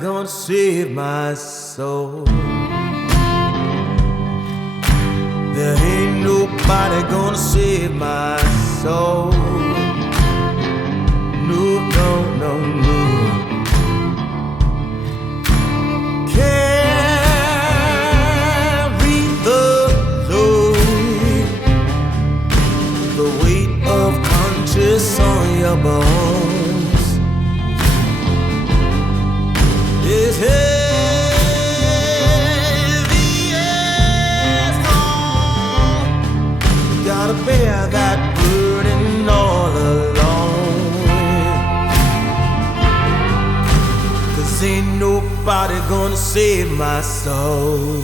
gonna save my soul. There ain't nobody gonna save my soul. No, no, no, no. Carry the load, the weight of conscience on your bones is heavy as gold. You gotta bear that burden all alone. 'Cause ain't nobody gonna save my soul.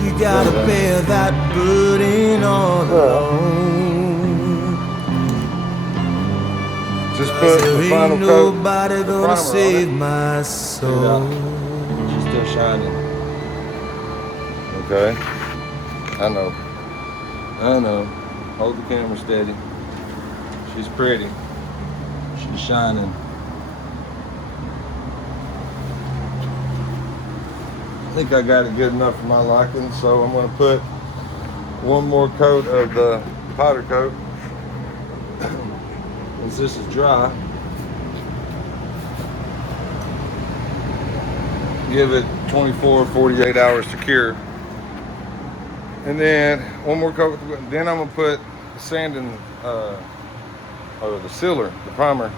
You gotta bear that burden all alone. Just put the final coat. Nobody gonna save my soul. She's still shining. Okay. I know. Hold the camera steady. She's pretty. She's shining. I think I got it good enough for my liking, so I'm going to put one more coat of the powder coat. Once this is dry, give it 24, 48 hours to cure. And then one more coat. Then I'm going to put the sanding, or the sealer, the primer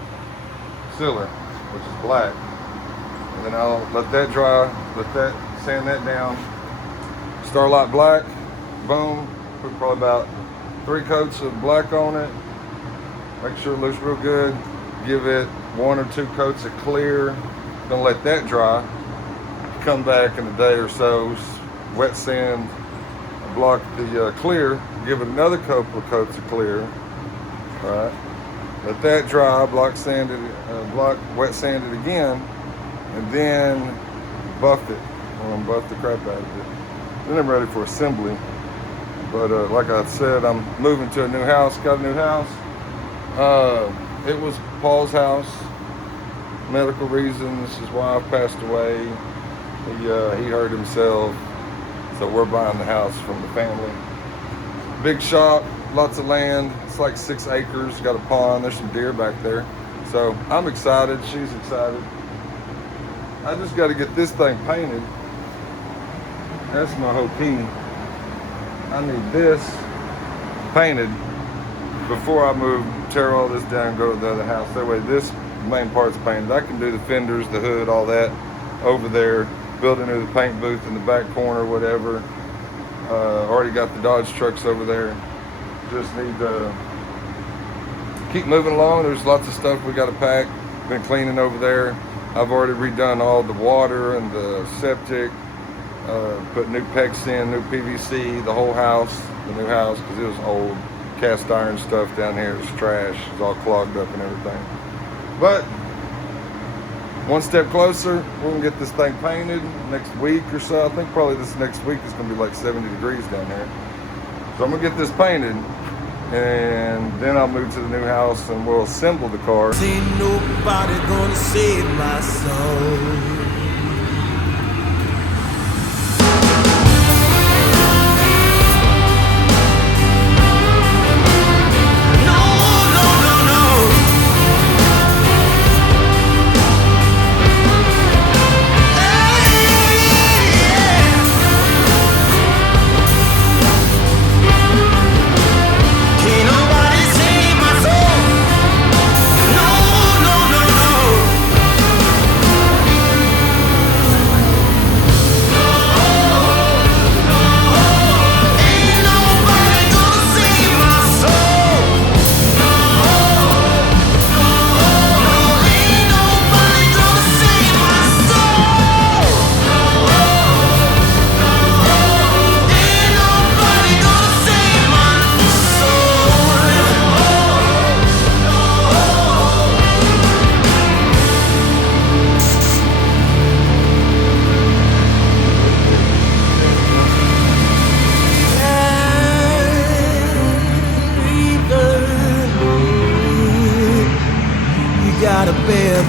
sealer, which is black. And then I'll let that dry, sand that down. Starlight black, boom. Put probably about 3 coats of black on it. Make sure it looks real good. Give it 1 or 2 coats of clear. Gonna let that dry. Come back in a day or so, wet sand, block the clear. Give it another couple of coats of clear. All right. Let that dry. Wet sand it again, and then buff it. I'm gonna buff the crap out of it. Then I'm ready for assembly. But like I said, I'm moving to a new house. Got a new house. It was Paul's house. Medical reasons. His wife passed away. He hurt himself. So we're buying the house from the family. Big shop, lots of land. It's like 6 acres. Got a pond. There's some deer back there. So I'm excited. She's excited. I just got to get this thing painted. That's my whole key. I need this painted before I move, tear all this down, go to the other house. That way this main part's painted. I can do the fenders, the hood, all that over there. Build a new paint booth in the back corner, whatever. Already got the Dodge trucks over there. Just need to keep moving along. There's lots of stuff we got to pack. Been cleaning over there. I've already redone all the water and the septic. Put new PEX in, new PVC, the whole house, the new house, because it was old cast iron stuff down here. It was trash. It was all clogged up and everything. But one step closer, we're gonna get this thing painted next week or so. I think probably this next week is gonna be like 70 degrees down here. So I'm gonna get this painted, and then I'll move to the new house and we'll assemble the car. Ain't nobody gonna save my soul.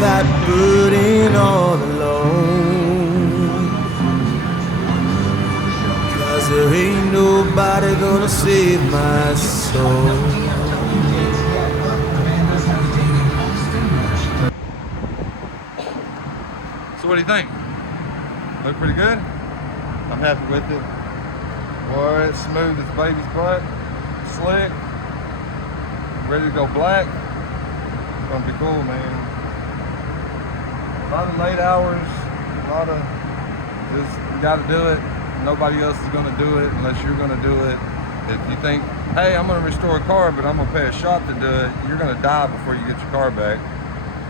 that burden all alone. 'Cause there ain't nobody gonna save my soul. So what do you think? Look pretty good? I'm happy with it. Boy, it's smooth as baby's butt. Slick. Ready to go black. It's gonna be cool, man. A lot of late hours, a lot of just, you gotta do it. Nobody else is gonna do it unless you're gonna do it. If you think, hey, I'm gonna restore a car, but I'm gonna pay a shop to do it, you're gonna die before you get your car back.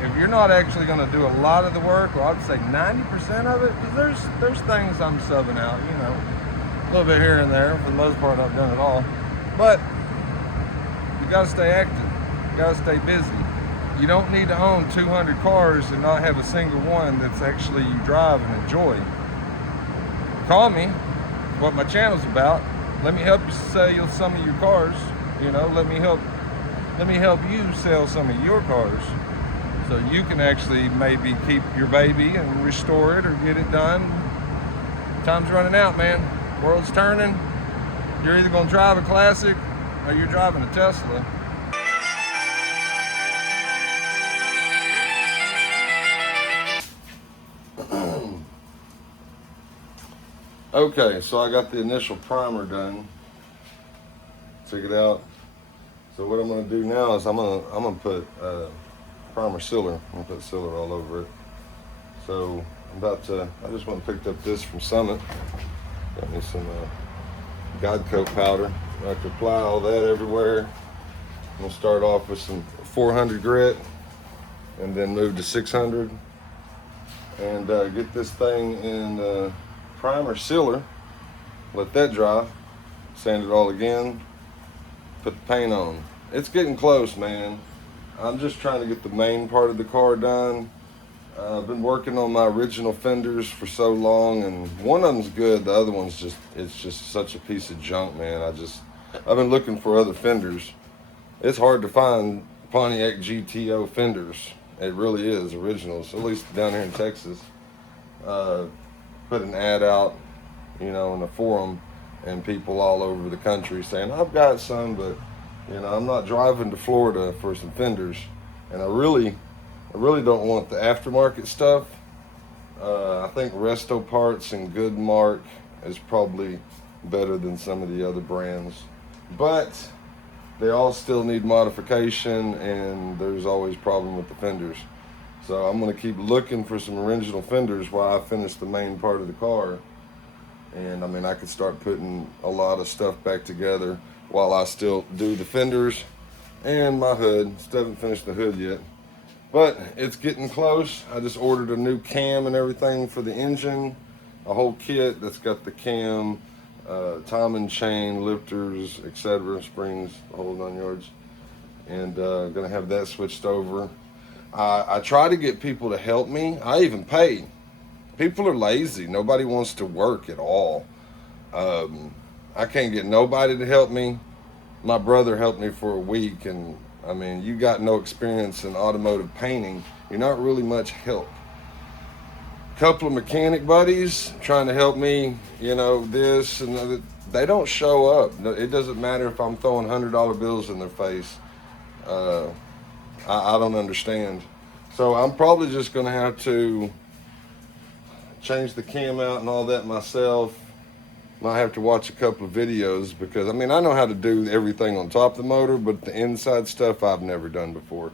If you're not actually gonna do a lot of the work, well, I'd say 90% of it, because there's things I'm subbing out, you know, a little bit here and there. For the most part, I've done it all. But you gotta stay active. You gotta stay busy. You don't need to own 200 cars and not have a single one that's actually you drive and enjoy. Call me, what my channel's about. Let me help you sell some of your cars. You know, let me help you sell some of your cars, so you can actually maybe keep your baby and restore it or get it done. Time's running out, man. World's turning. You're either gonna drive a classic or you're driving a Tesla. Okay, so I got the initial primer done. Check it out. So what I'm gonna do now is I'm gonna put primer sealer. I'm gonna put sealer all over it. So I just went and picked up this from Summit. Got me some God Coat powder. I can apply all that everywhere. I'm gonna start off with some 400 grit and then move to 600 and get this thing in primer sealer, let that dry, sand it all again, put the paint on. It's getting close, man. I'm just trying to get the main part of the car done. I've been working on my original fenders for so long, and one of them's good, the other one's it's just such a piece of junk, man. I've been looking for other fenders. It's hard to find Pontiac GTO fenders. It really is, originals, at least down here in Texas. Put an ad out, you know, in a forum, and people all over the country saying, I've got some, but, you know, I'm not driving to Florida for some fenders. And I really don't want the aftermarket stuff. I think Resto Parts and Goodmark is probably better than some of the other brands. But they all still need modification, and there's always problem with the fenders. So I'm gonna keep looking for some original fenders while I finish the main part of the car. And I mean, I could start putting a lot of stuff back together while I still do the fenders and my hood. Still haven't finished the hood yet, but it's getting close. I just ordered a new cam and everything for the engine, a whole kit that's got the cam, timing chain, lifters, etc., springs, the whole 9 yards. And gonna have that switched over. I try to get people to help me. I even pay. People are lazy. Nobody wants to work at all. I can't get nobody to help me. My brother helped me for a week, and I mean, you got no experience in automotive painting, you're not really much help. Couple of mechanic buddies trying to help me, you know, this and that. They don't show up. It doesn't matter if I'm throwing $100 bills in their face. I don't understand. So I'm probably just gonna have to change the cam out and all that myself. Might have to watch a couple of videos, because I mean, I know how to do everything on top of the motor, but the inside stuff I've never done before.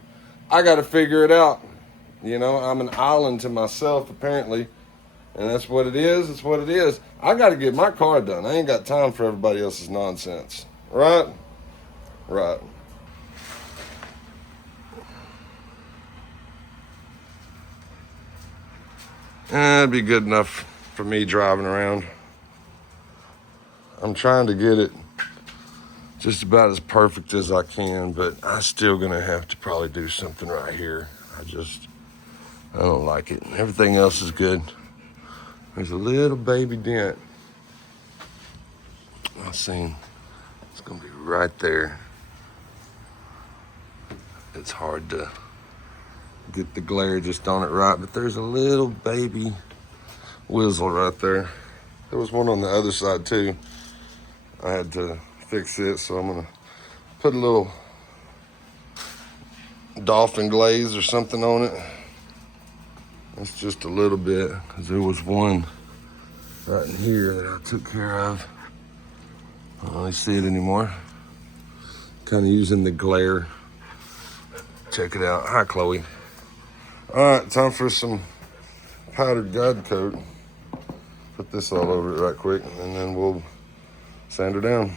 I got to figure it out. You know, I'm an island to myself apparently, and that's what it is. It's what it is. I got to get my car done. I ain't got time for everybody else's nonsense. Right? Right. That'd be good enough for me driving around. I'm trying to get it just about as perfect as I can, but I'm still gonna have to probably do something right here. I don't like it. Everything else is good. There's a little baby dent. I've seen, it's gonna be right there. It's hard to get the glare just on it right. But there's a little baby Whizzle right there. There was one on the other side too. I had to fix it, so I'm gonna put a little dolphin glaze or something on it. It's just a little bit, because there was one right in here that I took care of. I don't really see it anymore. Kind of using the glare. Check it out. Hi, Chloe. All right, time for some powdered guide coat. Put this all over it right quick, and then we'll sand her down.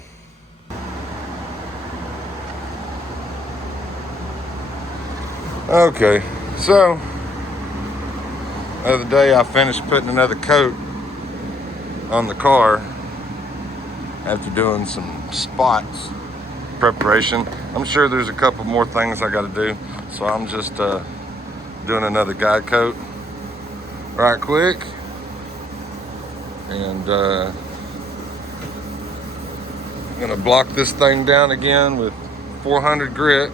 Okay, so the other day I finished putting another coat on the car after doing some spots preparation. I'm sure there's a couple more things I got to do, so I'm just doing another guide coat right quick, and I'm gonna block this thing down again with 400 grit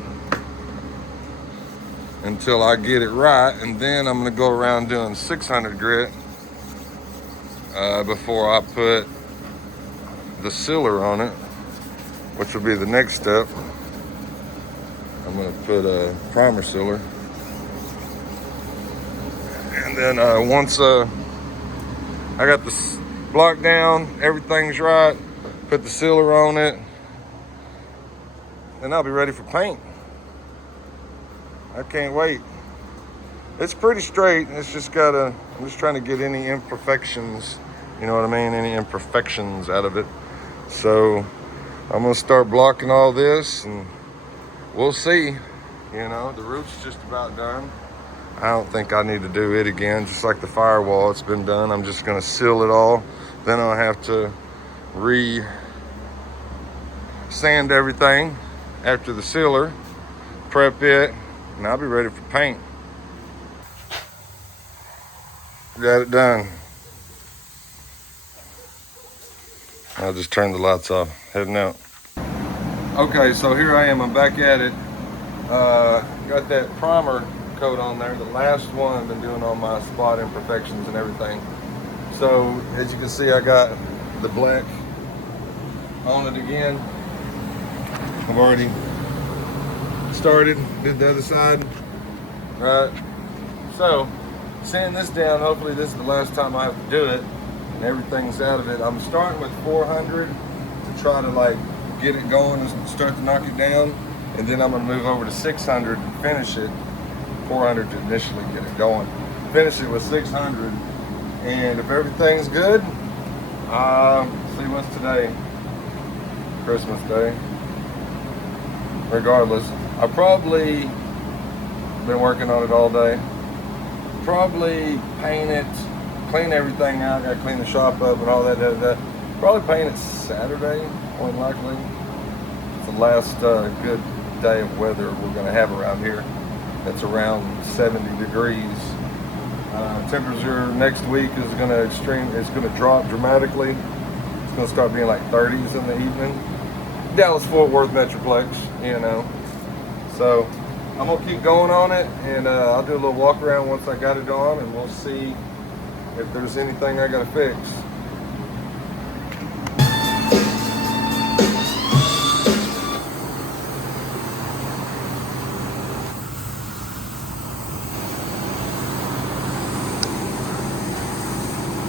until I get it right, and then I'm gonna go around doing 600 grit before I put the sealer on it, which will be the next step. I'm gonna put a primer sealer, and then once I got this block down, everything's right, put the sealer on it, and I'll be ready for paint. I can't wait. It's pretty straight. It's just I'm just trying to get any imperfections, you know what I mean? Any imperfections out of it. So I'm gonna start blocking all this, and we'll see. You know, the roof's just about done. I don't think I need to do it again, just like the firewall, it's been done. I'm just gonna seal it all. Then I'll have to sand everything after the sealer, prep it, and I'll be ready for paint. Got it done. I'll just turn the lights off, heading out. Okay, so here I am, I'm back at it. Got that primer coat on there, the last one. I've been doing all my spot imperfections and everything. So as you can see, I got the black on it again. I've already started, did the other side, right? So sand this down, hopefully this is the last time I have to do it and everything's out of it. I'm starting with 400 to try to like get it going and start to knock it down, and then I'm gonna move over to 600 and finish it. 400 to initially get it going, finish it with 600, and if everything's good, see what's today, Christmas Day. Regardless, I probably been working on it all day. Probably paint it, clean everything out. Gotta clean the shop up and all that. Probably paint it Saturday, more than likely. It's the last good day of weather we're gonna have around here. It's around 70 degrees. Temperature next week is gonna drop dramatically. It's gonna start being like 30s in the evening. Dallas-Fort Worth Metroplex, you know. So I'm gonna keep going on it, and I'll do a little walk around once I got it on, and we'll see if there's anything I gotta fix.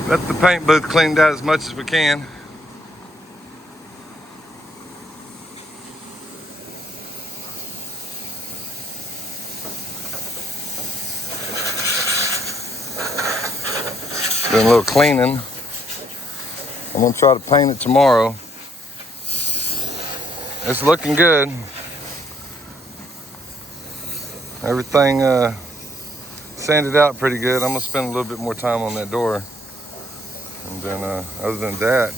Let the paint booth cleaned out as much as we can. Doing a little cleaning. I'm gonna try to paint it tomorrow. It's looking good. Everything sanded out pretty good. I'm gonna spend a little bit more time on that door. And then other than that,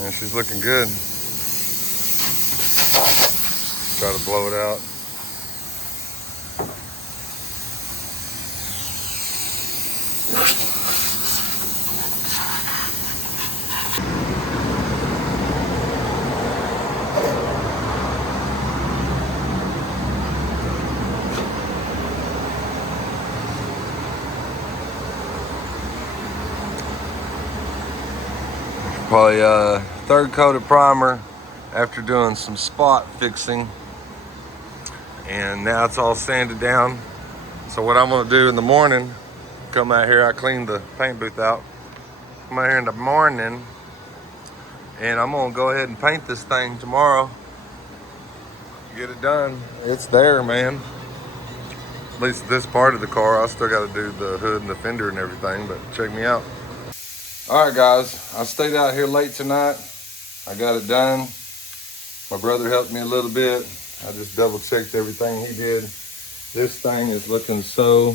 yeah, she's looking good. Try to blow it out. Probably third coat of primer after doing some spot fixing. And now it's all sanded down. So what I'm gonna do in the morning, come out here, I cleaned the paint booth out. Come out here in the morning and I'm gonna go ahead and paint this thing tomorrow. Get it done. It's there, man. At least this part of the car. I still gotta do the hood and the fender and everything, but check me out. All right, guys, I stayed out here late tonight. I got it done. My brother helped me a little bit. I just double checked everything he did. This thing is looking so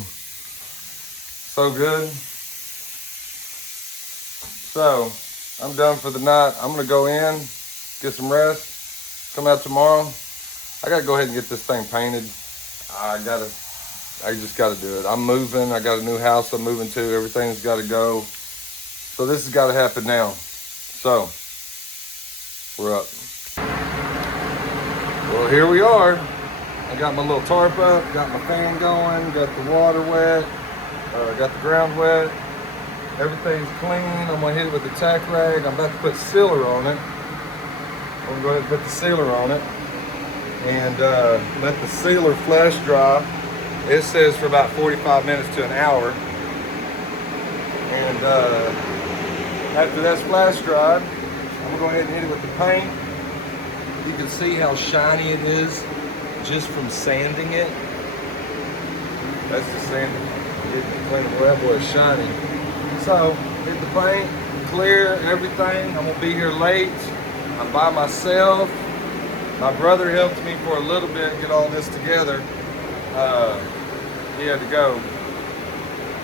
good. So I'm done for the night. I'm gonna go in, get some rest, come out tomorrow. I gotta go ahead and get this thing painted. I just gotta do it. I'm moving, I got a new house I'm moving to, everything's gotta go. So this has gotta happen now. So, we're up. Well, here we are. I got my little tarp up, got my fan going, got the water wet, got the ground wet. Everything's clean. I'm gonna hit it with the tack rag. I'm about to put sealer on it. I'm gonna go ahead and put the sealer on it and let the sealer flash dry. It says for about 45 minutes to an hour. And after that's flash dried, I'm gonna go ahead and hit it with the paint. You can see how shiny it is just from sanding it. That's just sanding. Well, that boy is shiny. So, hit the paint, clear everything. I'm gonna be here late. I'm by myself. My brother helped me for a little bit get all this together. He had to go.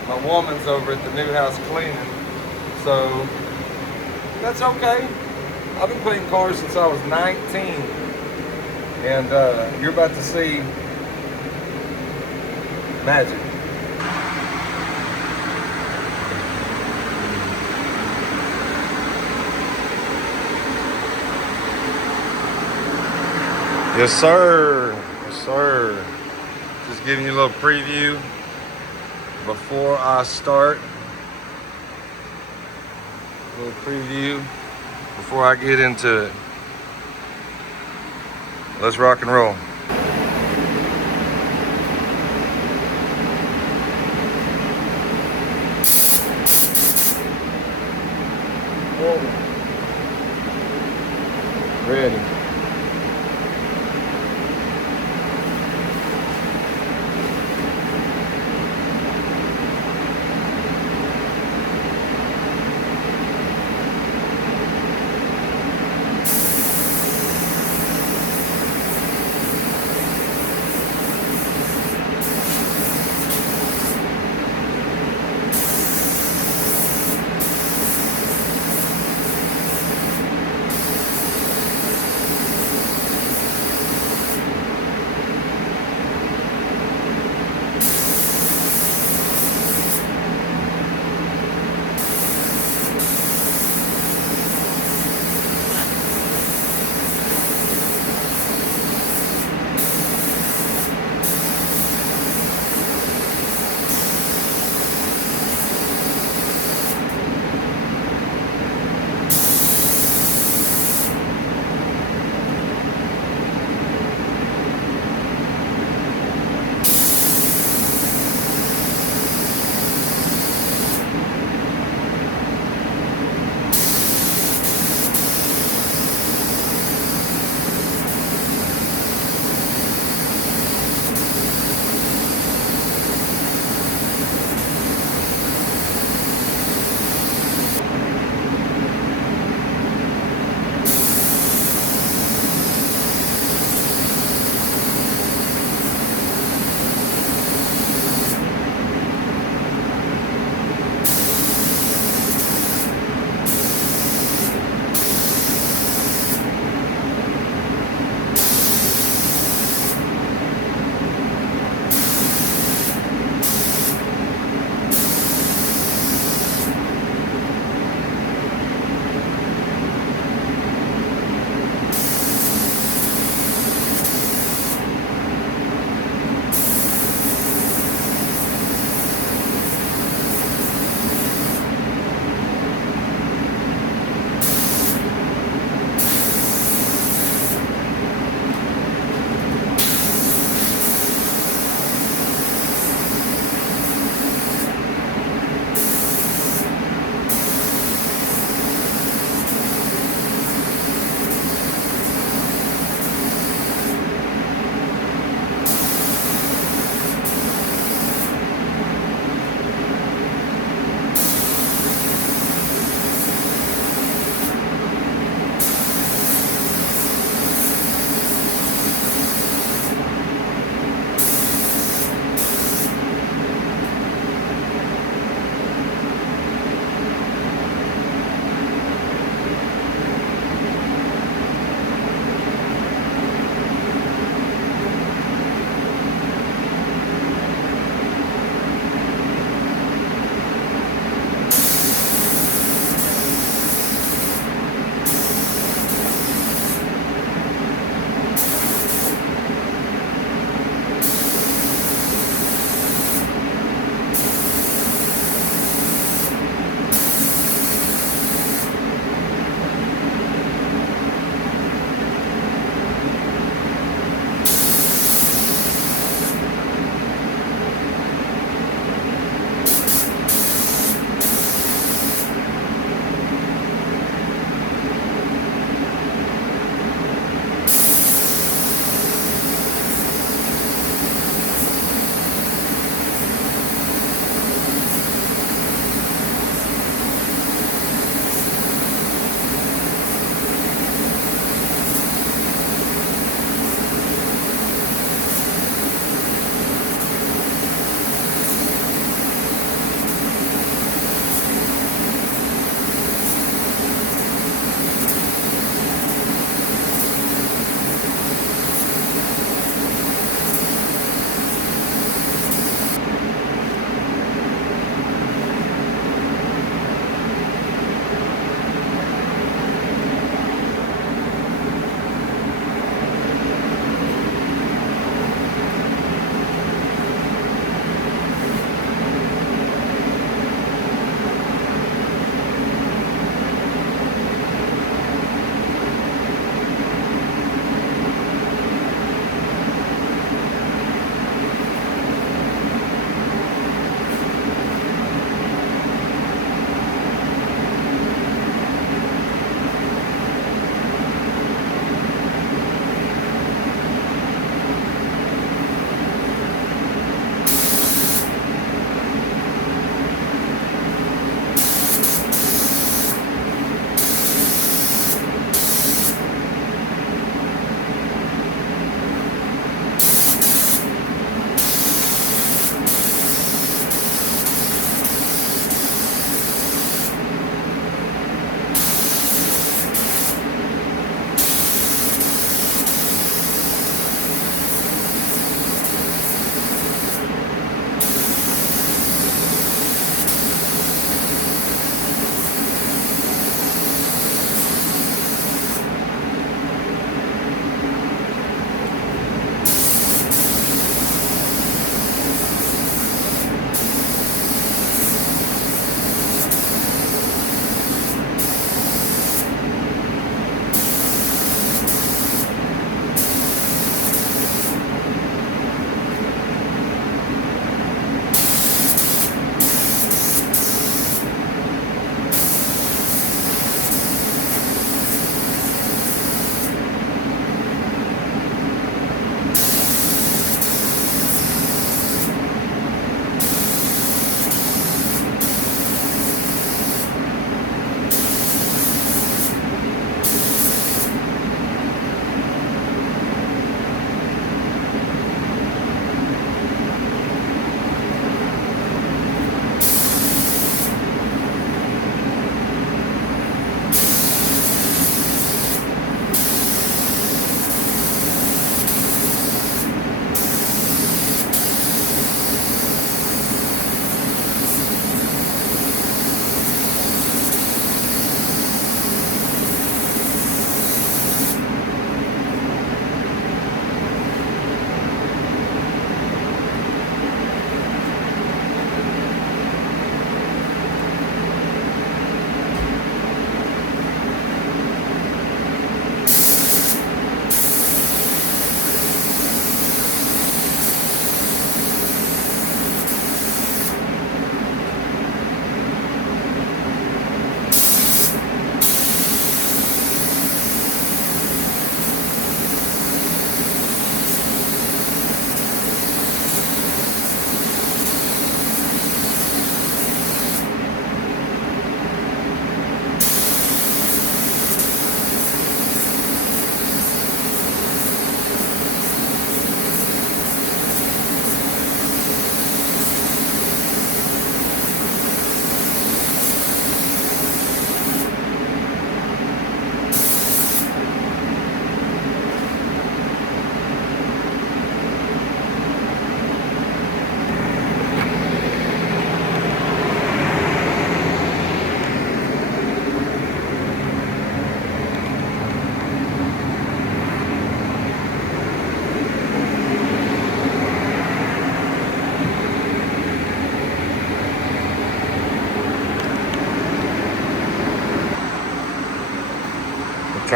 My woman's over at the new house cleaning. So, that's okay. I've been painting cars since I was 19. And you're about to see magic. Yes, sir. Yes, sir. Just giving you a little preview before I start. A little preview before I get into it. Let's rock and roll. Ready.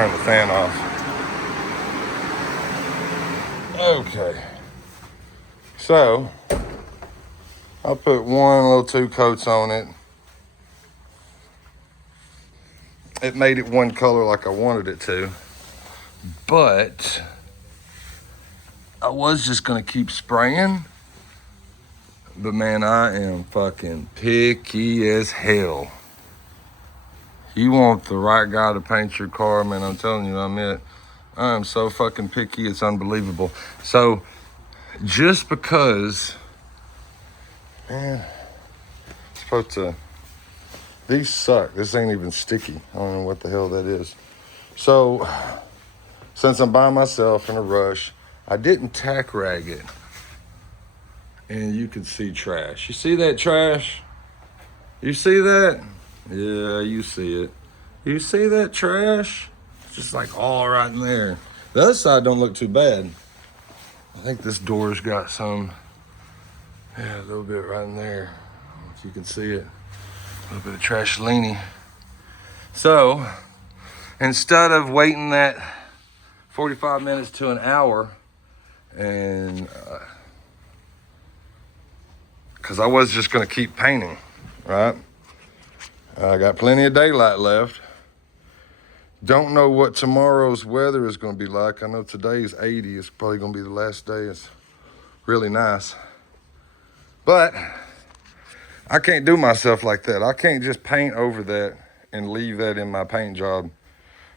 turn the fan off. Okay. So, I'll put one little 2 coats on it. It made it one color like I wanted it to. But I was just gonna keep spraying. But man, I am fucking picky as hell. You want the right guy to paint your car, man, I'm telling you, I am so fucking picky, it's unbelievable. So, just because, man, it's supposed to, these suck. This ain't even sticky. I don't know what the hell that is. So, since I'm by myself in a rush, I didn't tack rag it. And you can see trash. You see that trash? You see that? Yeah, you see it. You see that trash? It's just like all right in there. The other side don't look too bad. I think this door's got some, yeah, a little bit right in there. If you can see it. A little bit of trash leany. So, instead of waiting that 45 minutes to an hour, and because I was just gonna keep painting, right? I got plenty of daylight left. Don't know what tomorrow's weather is gonna be like. I know today's 80, it's probably gonna be the last day. It's really nice. But I can't do myself like that. I can't just paint over that and leave that in my paint job.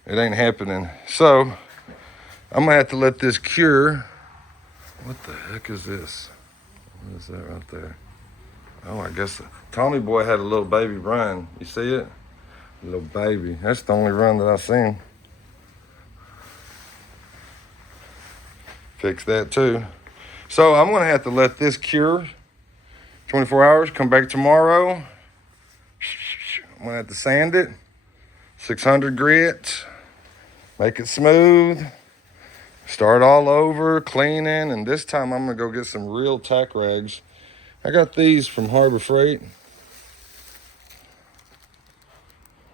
It ain't happening. So I'm gonna have to let this cure. What the heck is this? What is that right there? Oh, I guess Tommy boy had a little baby run. You see it? A little baby. That's the only run that I've seen. Fix that too. So I'm gonna have to let this cure 24 hours, come back tomorrow. I'm gonna have to sand it, 600 grit, make it smooth, start all over, cleaning, and this time I'm gonna go get some real tack rags. I got these from Harbor Freight.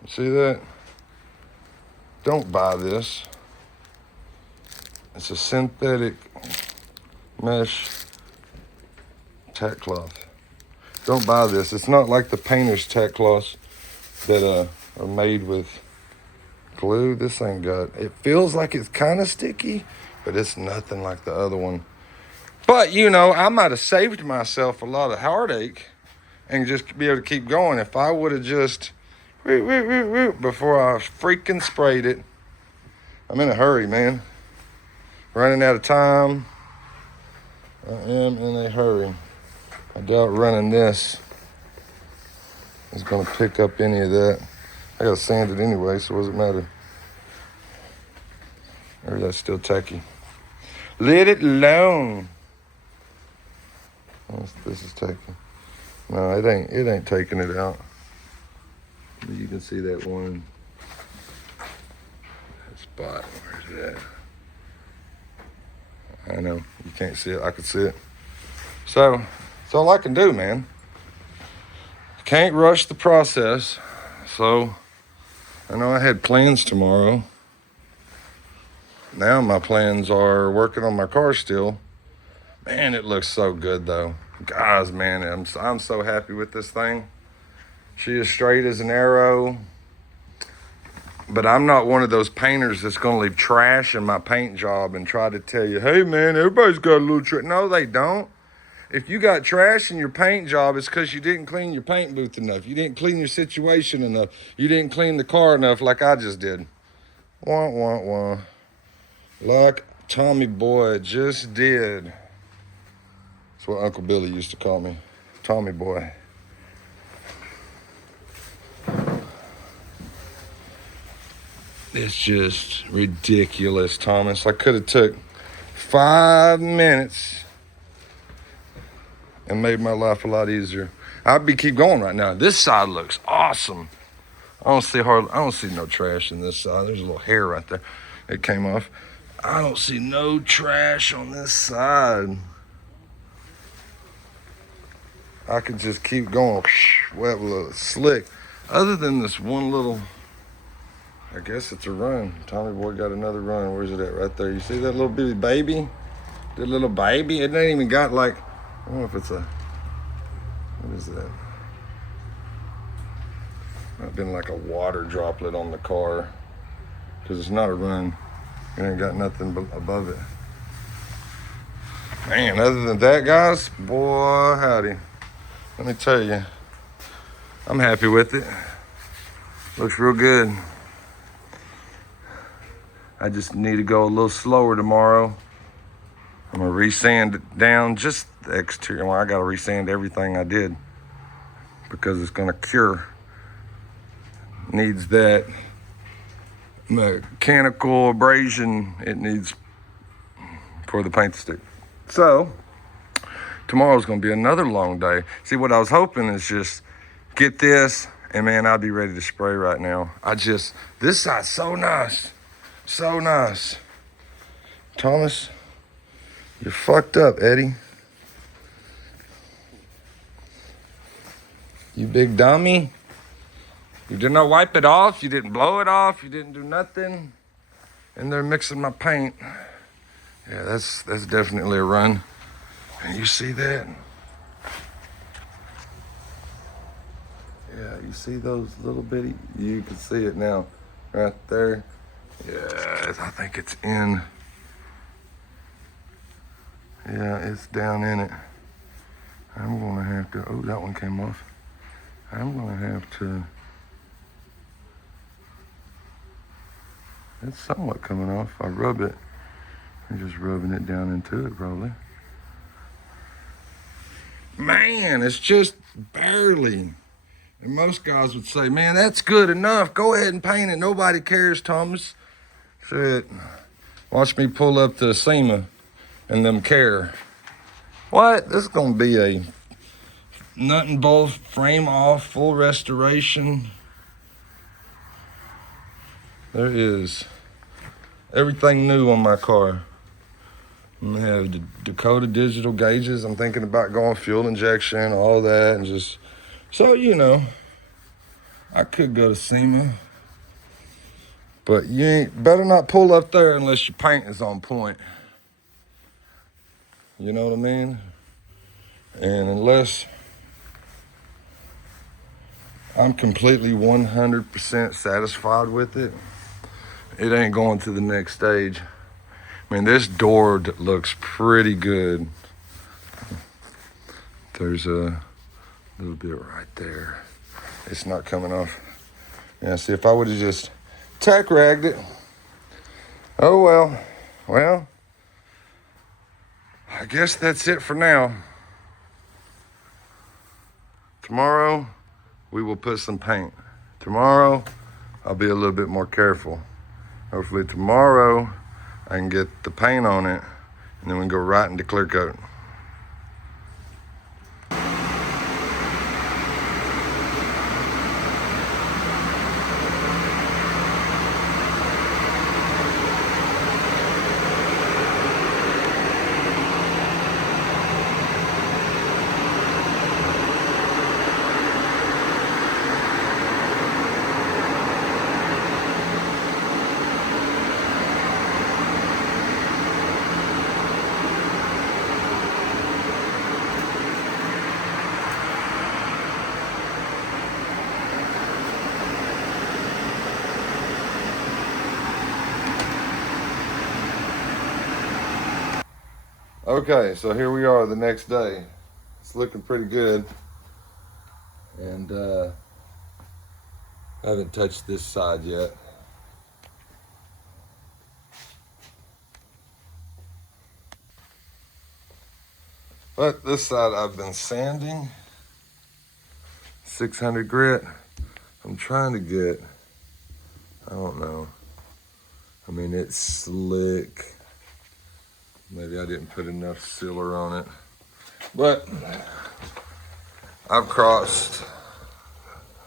See that? Don't buy this. It's a synthetic mesh tack cloth. Don't buy this. It's not like the painter's tack cloths that are made with glue. This ain't got, it feels like it's kind of sticky, but it's nothing like the other one. But you know, I might have saved myself a lot of heartache and just be able to keep going if I would have just before I freaking sprayed it. I'm in a hurry, man. Running out of time. I am in a hurry. I doubt running this is gonna pick up any of that. I gotta sand it anyway, so what does it matter? Or that's still tacky. Let it alone. This is tacky. No, it ain't taking it out. You can see that one spot. Where's that? I know, you can't see it, I can see it. So, that's all I can do, man. Can't rush the process. So, I know I had plans tomorrow. Now my plans are working on my car still. Man, it looks so good though. Guys, man, I'm so happy with this thing. She is straight as an arrow. But I'm not one of those painters that's gonna leave trash in my paint job and try to tell you, hey man, everybody's got a little trash. No, they don't. If you got trash in your paint job, it's because you didn't clean your paint booth enough. You didn't clean your situation enough. You didn't clean the car enough like I just did. Wah, wah, wah. Like Tommy boy just did. That's what Uncle Billy used to call me. Tommy boy. It's just ridiculous, Thomas. I could have took 5 minutes and made my life a lot easier. I'd be keep going right now. This side looks awesome. I don't see no trash in this side. There's a little hair right there. It came off. I don't see no trash on this side. I could just keep going. Wet, slick. Other than this one little, I guess it's a run. Tommy boy got another run. Where's it at? Right there. You see that little bitty baby? That little baby? It ain't even got like, I don't know if it's a, what is that? Might have been like a water droplet on the car, because it's not a run. It ain't got nothing above it. Man, other than that, guys, boy, howdy. Let me tell you, I'm happy with it. Looks real good. I just need to go a little slower tomorrow. I'm gonna resand it down, just the exterior. Well, I gotta resand everything I did because it's gonna cure. Needs that mechanical abrasion it needs for the paint to stick. So, tomorrow's gonna be another long day. See, what I was hoping is just get this, and man, I'd be ready to spray right now. This side's so nice. So nice. Thomas, you're fucked up, Eddie. You big dummy. You did not wipe it off. You didn't blow it off. You didn't do nothing. And they're mixing my paint. Yeah, that's definitely a run. And you see that? Yeah, you see those little bitty? You can see it now, right there. Yeah, I think it's in. Yeah, it's down in it. I'm gonna have to, oh, that one came off. I'm gonna have to, it's somewhat coming off. I rub it. I'm just rubbing it down into it probably. Man, it's just barely. And most guys would say, man, that's good enough. Go ahead and paint it. Nobody cares, Thomas. Shit. Watch me pull up the SEMA and them care. What? This is gonna be a nut and bolt, frame off, full restoration. There is everything new on my car. I'm gonna have the Dakota digital gauges. I'm thinking about going fuel injection, all that, and just, so you know, I could go to SEMA, but you ain't better not pull up there unless your paint is on point. You know what I mean? And unless I'm completely 100% satisfied with it, it ain't going to the next stage. I mean, this door looks pretty good. There's a little bit right there. It's not coming off. Yeah, see, if I would have just tack ragged it. Oh, well. Well, I guess that's it for now. Tomorrow, we will put some paint. Tomorrow, I'll be a little bit more careful. Hopefully tomorrow, I can get the paint on it, and then we can go right into clear coat. Okay, so here we are the next day. It's looking pretty good. And I haven't touched this side yet. But this side I've been sanding. 600 grit. I'm trying to get, I don't know. I mean, it's slick. Maybe I didn't put enough sealer on it. But I've crossed,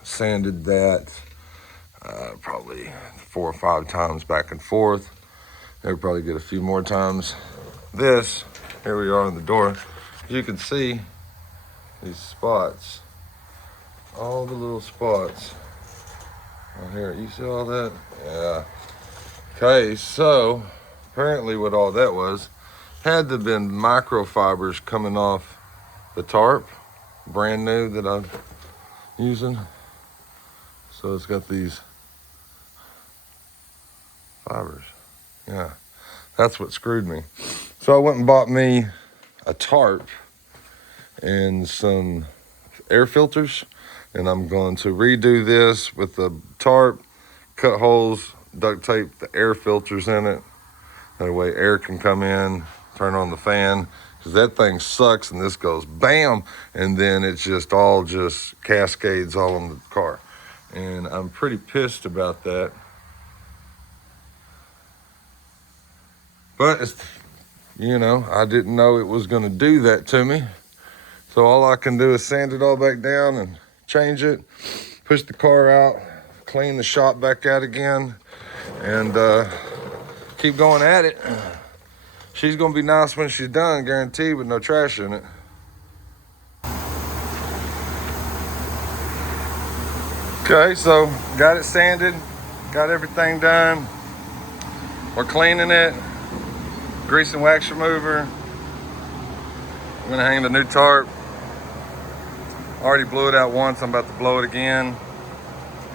sanded that probably 4 or 5 times back and forth. They'll probably get a few more times. This, here we are on the door. As you can see, these spots, all the little spots Right here, you see all that? Yeah. Okay, so apparently what all that was, had to have been microfibers coming off the tarp, brand new that I'm using. So it's got these fibers. Yeah, that's what screwed me. So I went and bought me a tarp and some air filters, and I'm going to redo this with the tarp, cut holes, duct tape the air filters in it. That way air can come in, turn on the fan, because that thing sucks and this goes bam, and then it's just all just cascades all on the car. And I'm pretty pissed about that. But, you know, I didn't know it was gonna do that to me. So all I can do is sand it all back down and change it, push the car out, clean the shop back out again, and keep going at it. She's gonna be nice when she's done, guaranteed, with no trash in it. Okay, so got it sanded, got everything done. We're cleaning it, grease and wax remover. I'm gonna hang the new tarp. Already blew it out once, I'm about to blow it again.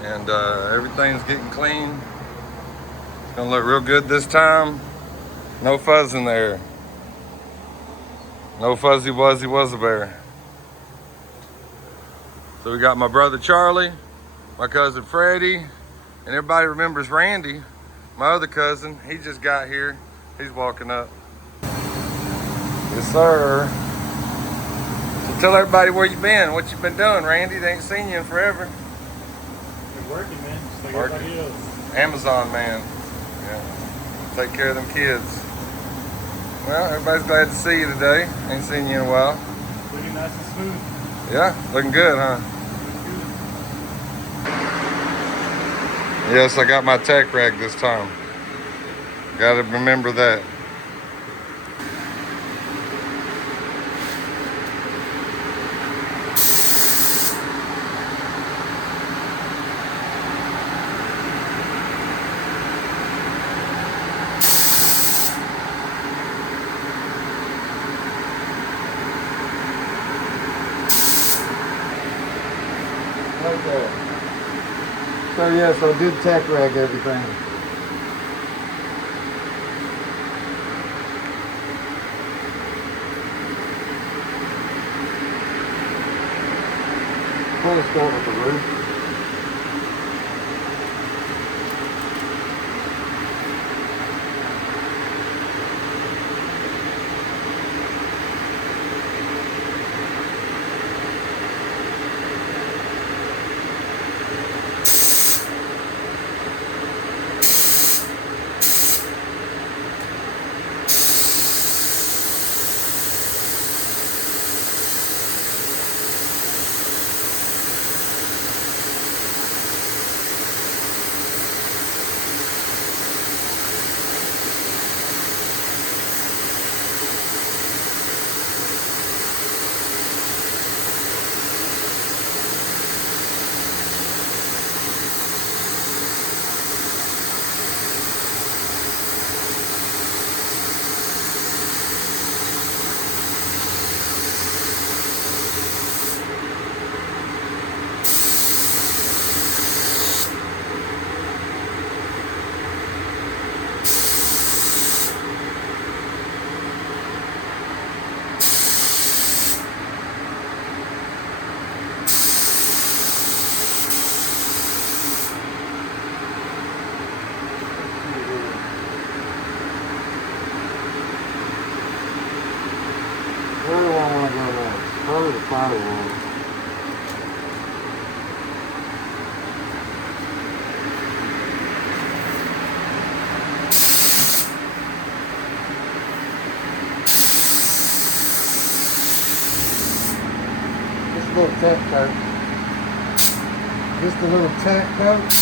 And everything's getting clean. It's gonna look real good this time. No fuzz in there. No fuzzy wuzzy was a bear. So we got my brother Charlie, my cousin Freddie, and everybody remembers Randy, my other cousin. He just got here. He's walking up. Yes, sir. So tell everybody where you been, what you been doing, Randy. They ain't seen you in forever. Been working, man, just like Working. everybody else. Amazon man. Yeah. Take care of them kids. Well, everybody's glad to see you today. Ain't seen you in a while. Looking nice and smooth. Yeah, looking good, huh? Looking Yes, I got my tack rag this time. Gotta remember that. Okay. So yes, I did tack rag everything. Probably start with the roof. Where do I want to go next? Probably the firewall. Just a little tack coat. Just a little tack coat.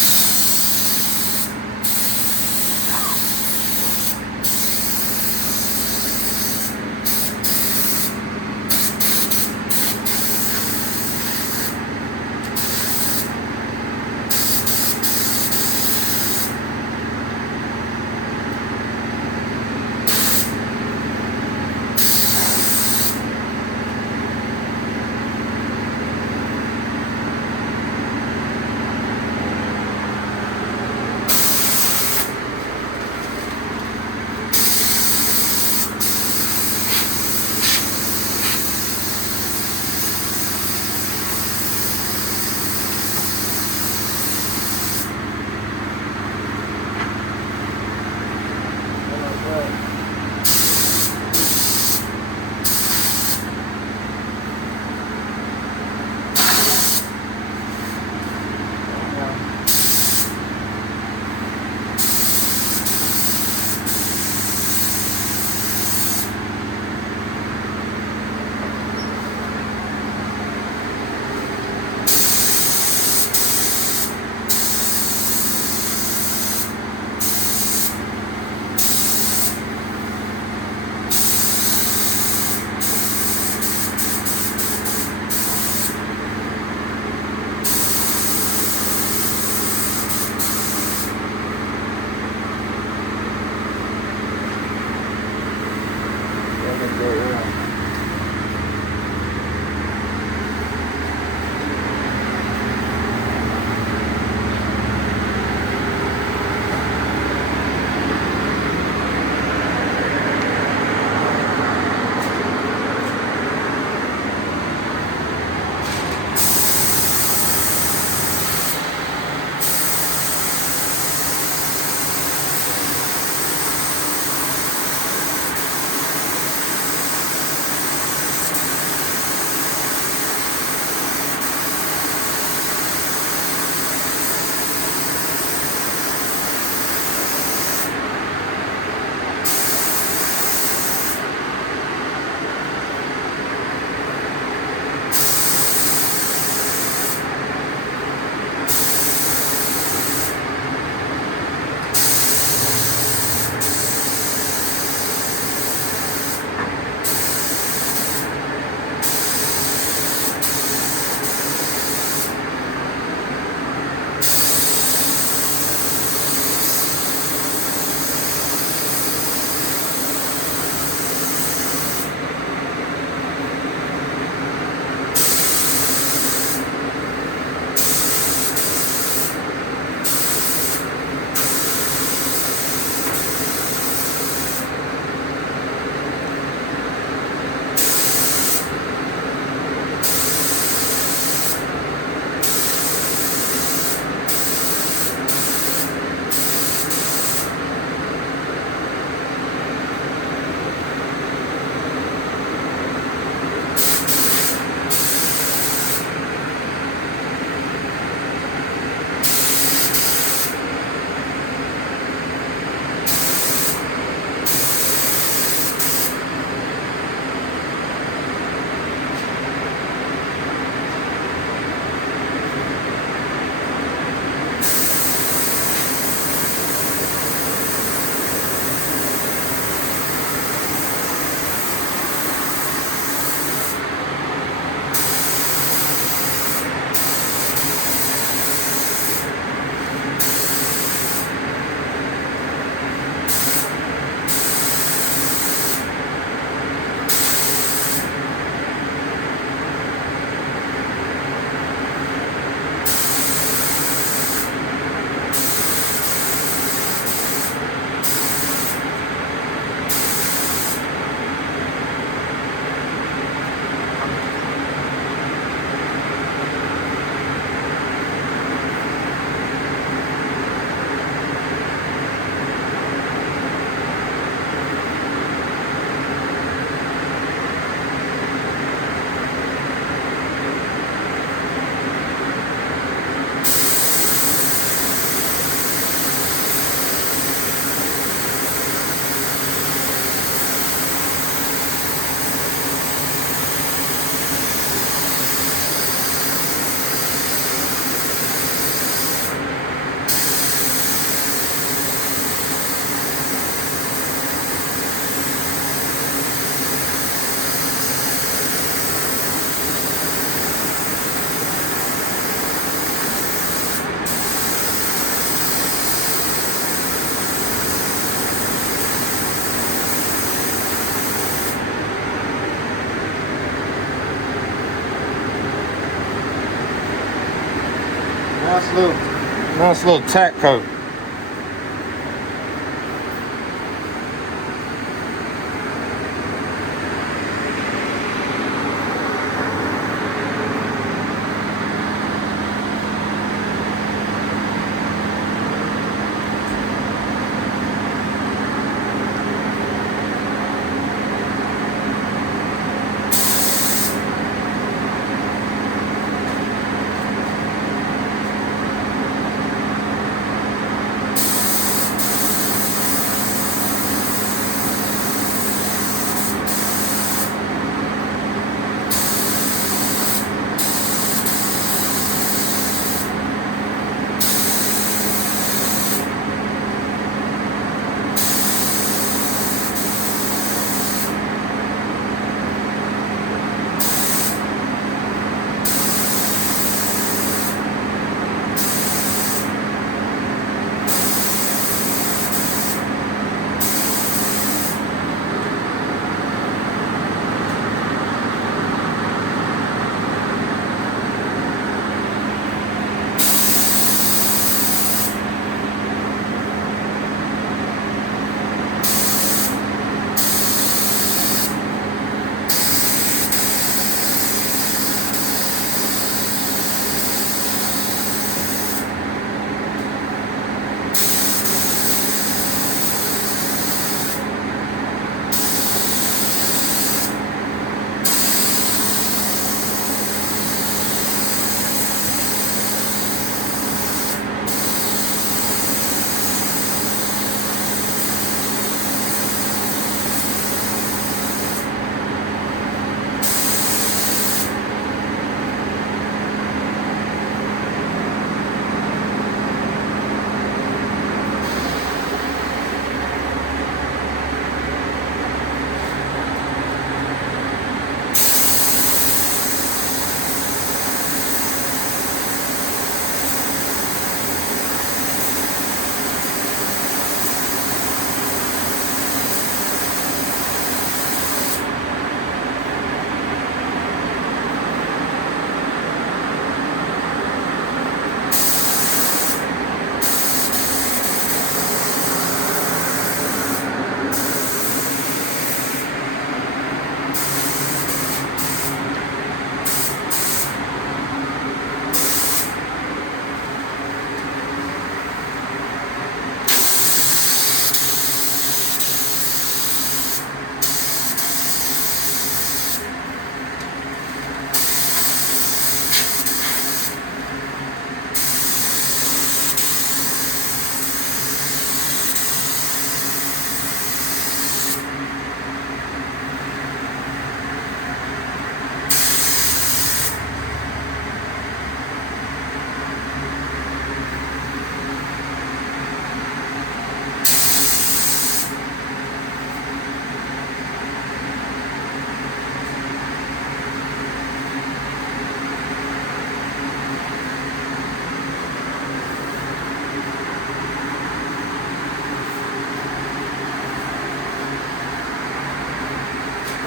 nice little tack coat.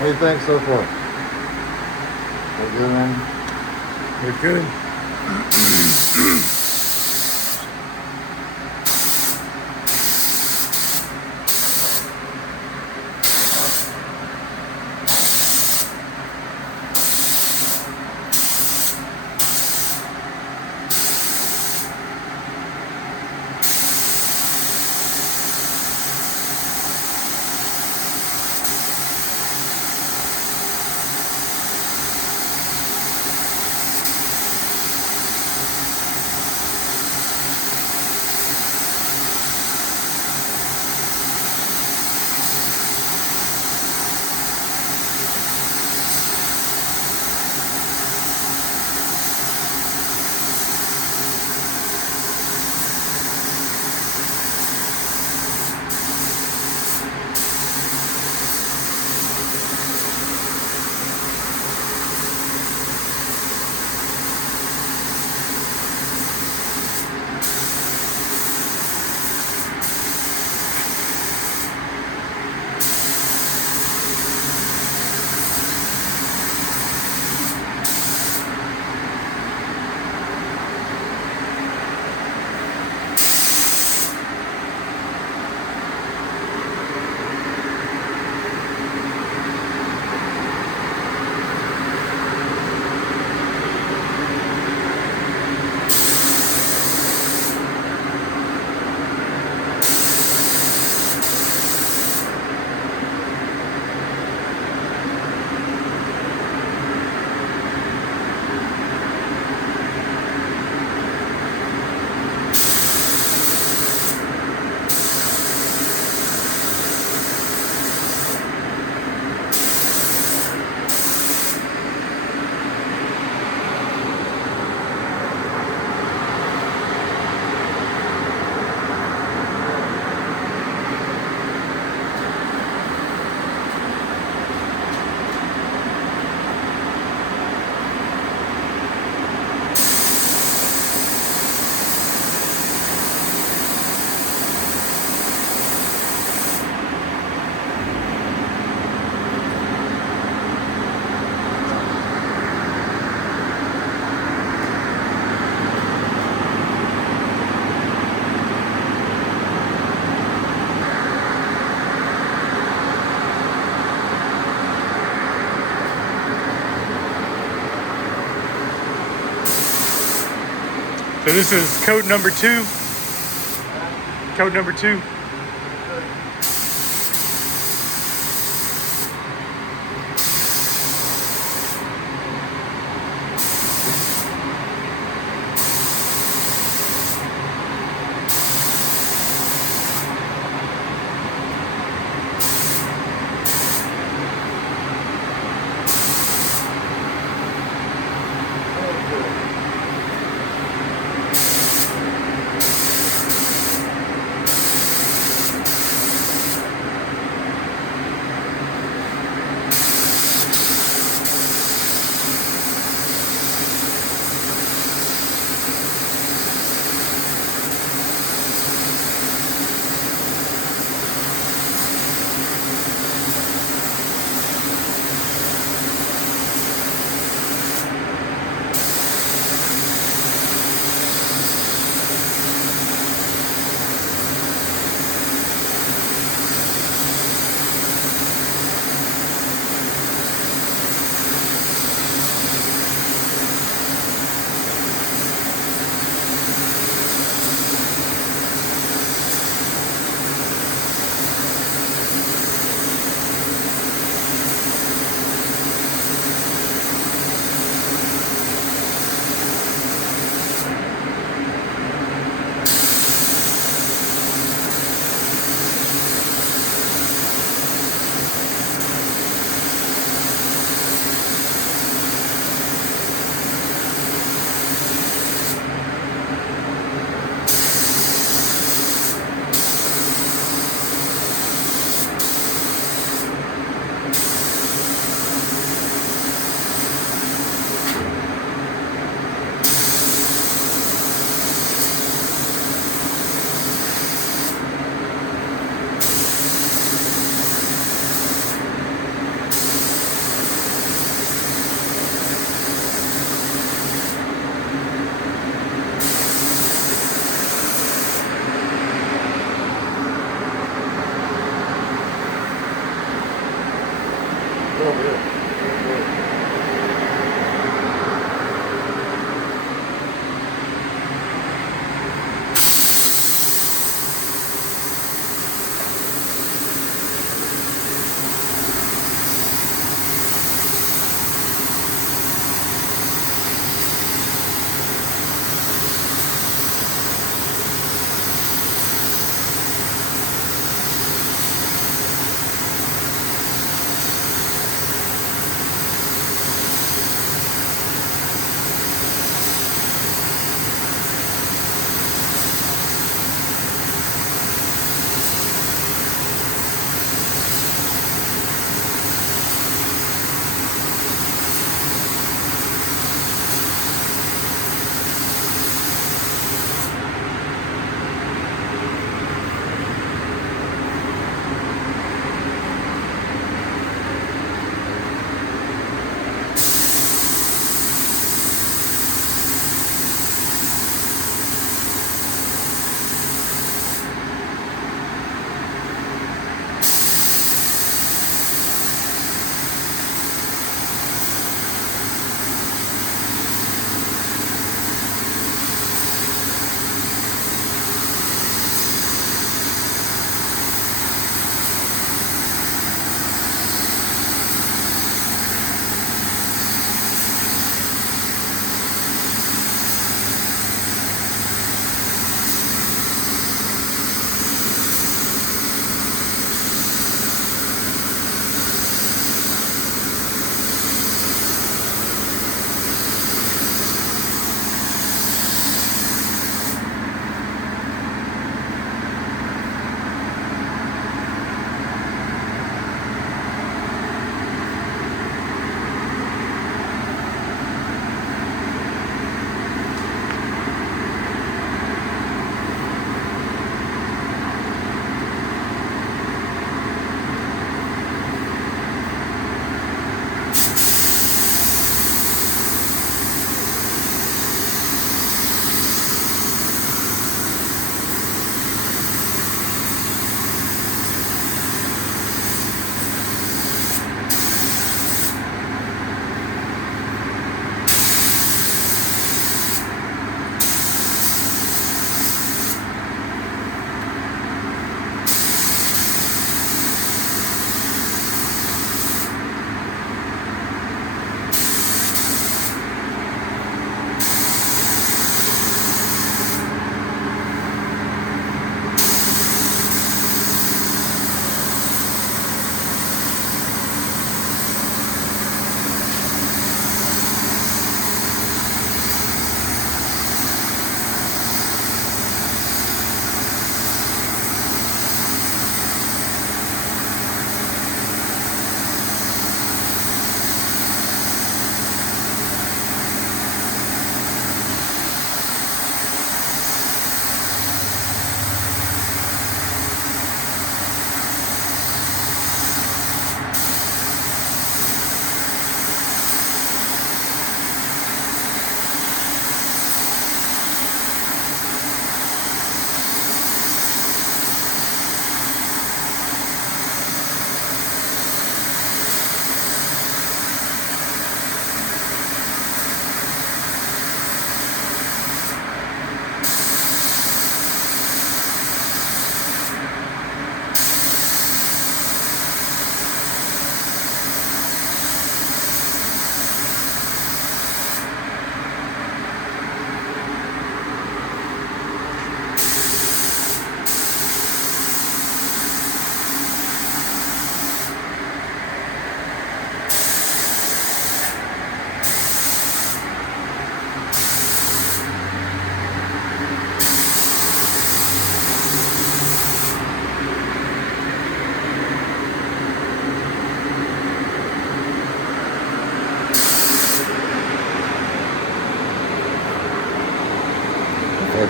What do you think so far? We're good, man. We're good. So this is coat number 2. Coat number 2.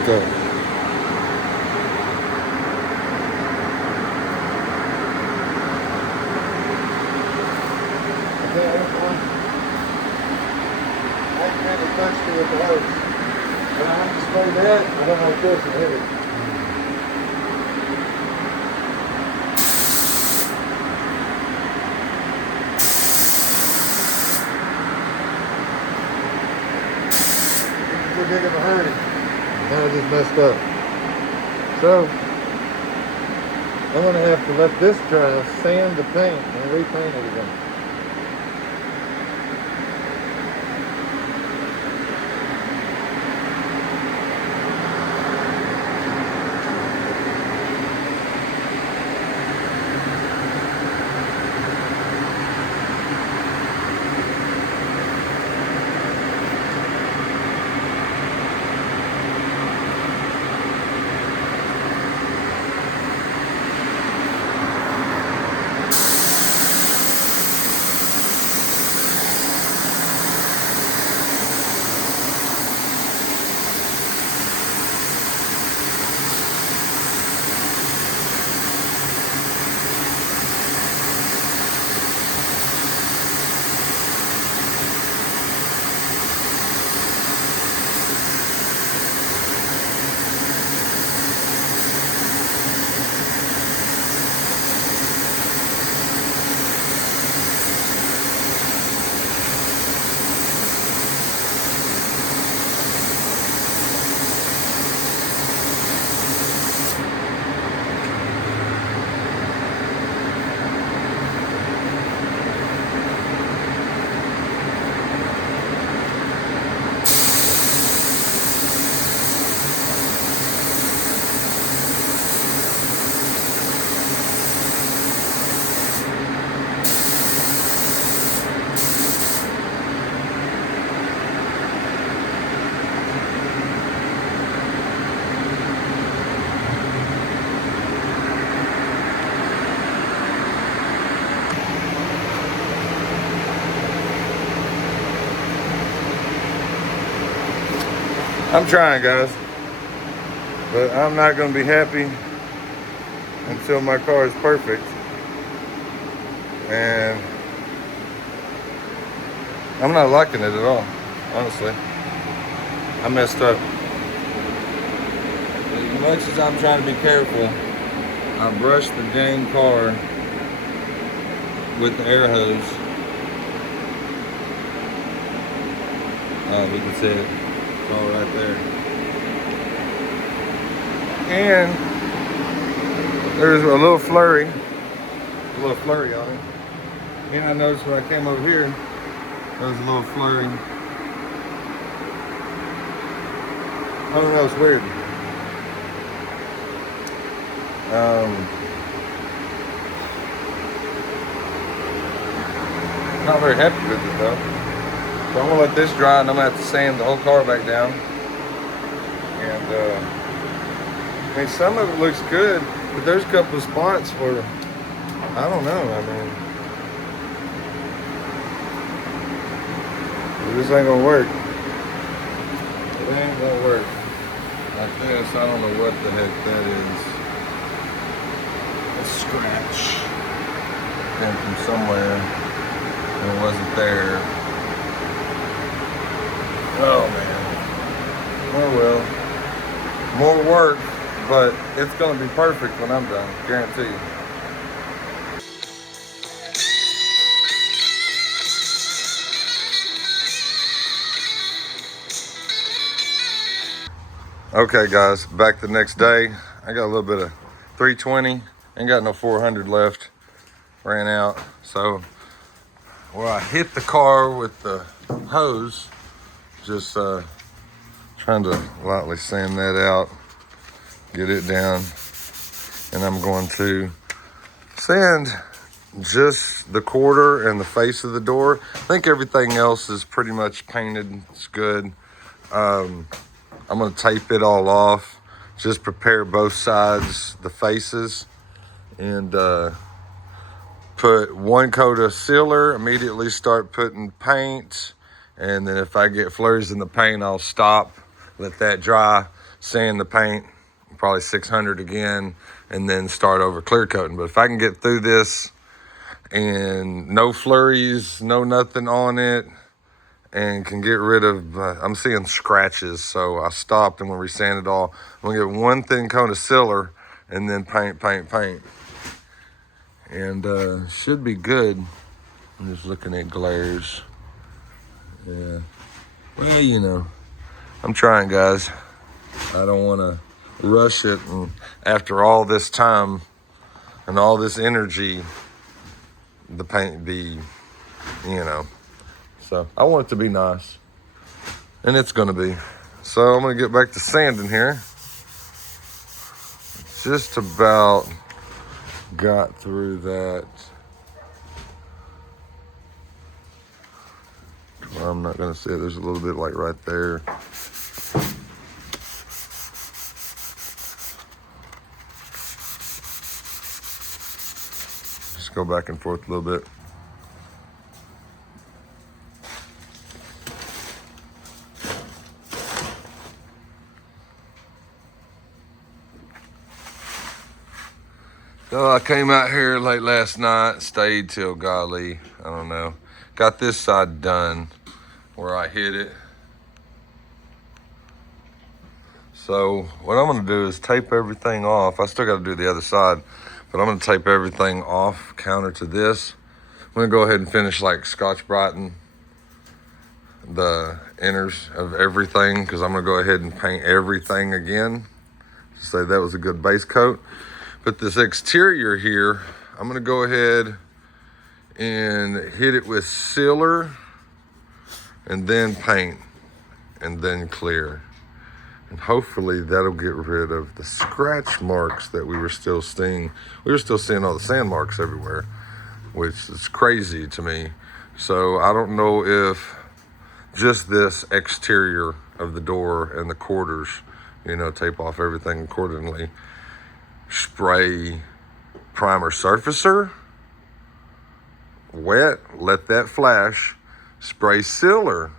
Okay. I kind of touched it with the hose. When I have to spray that, I don't like this and hit it. Too big of a hurry. Now I just messed up. So I'm gonna have to let this dry, sand the paint, and repaint it again. I'm trying, guys, but I'm not gonna be happy until my car is perfect. And I'm not liking it at all, honestly. I messed up. As much as I'm trying to be careful, I brushed the dang car with the air hose. We can see it. It's all right there. And there's a little flurry on it. And I noticed when I came over here, there was a little flurry. I don't know, it's weird. Not very happy with it though. So I'm gonna let this dry and I'm gonna have to sand the whole car back down. And I mean, some of it looks good, but there's a couple of spots where, I don't know, I mean, this ain't gonna work. It ain't gonna work. Like this, I don't know what the heck that is. A scratch. Came from somewhere, and it wasn't there. Oh man. Oh well. More work, but it's gonna be perfect when I'm done, guarantee you. Okay guys, back the next day. I got a little bit of 320, ain't got no 400 left, ran out. So, well, I hit the car with the hose, just trying to lightly sand that out, get it down. And I'm going to sand just the quarter and the face of the door. I think everything else is pretty much painted, it's good. I'm gonna tape it all off, just prepare both sides, the faces, and put one coat of sealer, immediately start putting paint, and then if I get flurries in the paint, I'll stop, let that dry, sand the paint, probably 600 again, and then start over clear coating. But if I can get through this and no flurries, no nothing on it, and can get rid of, I'm seeing scratches, so I stopped, and when we sand it all, I'm gonna get one thin coat of sealer and then paint. And should be good. I'm just looking at glares. Yeah, well, you know, I'm trying, guys. I don't wanna rush it, and after all this time and all this energy, the paint be, you know, so I want it to be nice, and it's gonna be. So I'm gonna get back to sanding here. Just about got through that. Well, I'm not gonna say it. There's a little bit like right there. Just go back and forth a little bit. So I came out here late last night, stayed till, golly, I don't know. Got this side done where I hit it. So what I'm gonna do is tape everything off. I still gotta do the other side, but I'm gonna tape everything off counter to this. I'm gonna go ahead and finish like Scotch-Brighting the inners of everything, because I'm gonna go ahead and paint everything again. Just say that was a good base coat. But this exterior here, I'm gonna go ahead and hit it with sealer and then paint and then clear. And hopefully that'll get rid of the scratch marks that we were still seeing. We were still seeing all the sand marks everywhere, which is crazy to me. So I don't know if just this exterior of the door and the quarters, you know, tape off everything accordingly. Spray primer surfacer, wet, let that flash. Spray sealer,